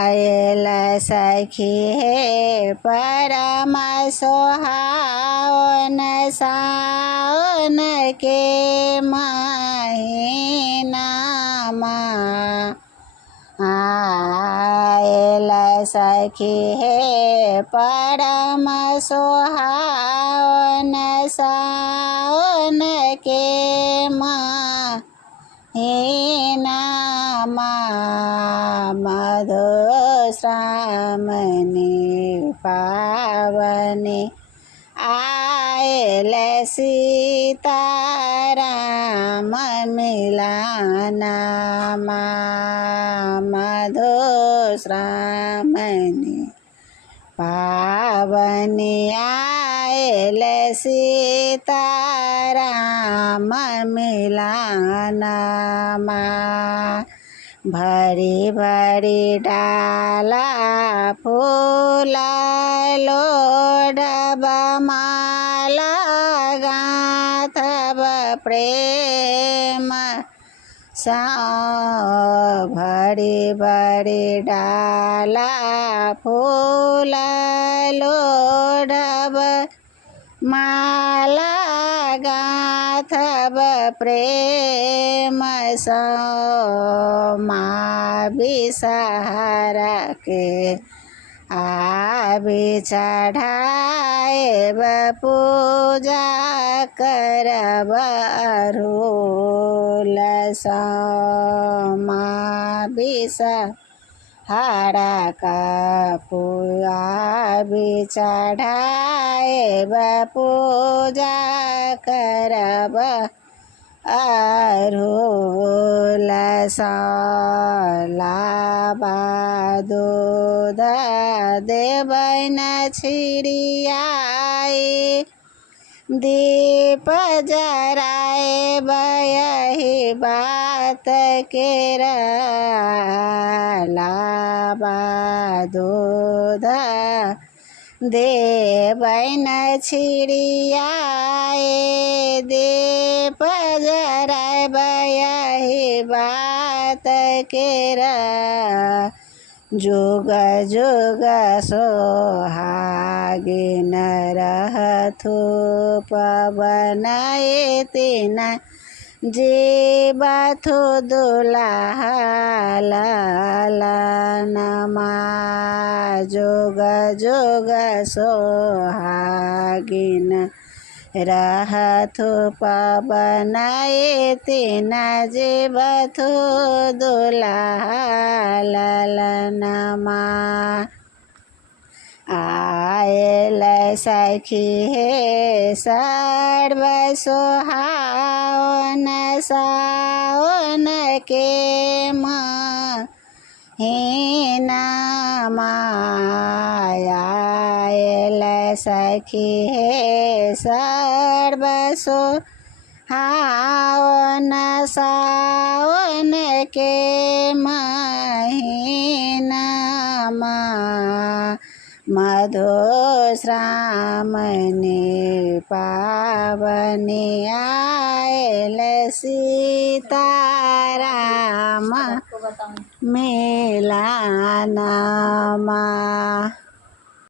Oil सखी हे परम सोहावन सावन के महीनामा आयल सखी हे परम सोहावन सावन के महीनामा मधुश्रावणी पावनी आयल सीताराम मिलनमा मधुश्रावणी पावनी आयल सीताराम मिलनमा भरी भरी डाला फूल लोढ़ब माला गाथब प्रेम सा भरी भरी डाला फूल लोढ़ब माला गाथब प्रेम सा माँ बिसहारा के आबि चढ़ाएब पूजा करब अड़हुल सा माँ बिसहारा का आबि चढ़ाएब पूजा करब अड़हुल सा लाबा दूध देबन छिड़ियाई दीप जराएब यही बात के लाबा दूध देबन छिड़ियाए दीप जराएब यही बात के जुग जुग सोहागिन रहथु पवन तीन जीवथु दुल्हा लालनमा जुग जुग सोहागिन रहथु पवन तीन जीवथु दुल्हा लालनमा आयल सखी हे सर्व सोहावन सावन के महीनामा आयल सखी हे सर्व सोहावन सावन के महीनामा मधुश्रावणी पावनी आयल सीताराम मिलनमा।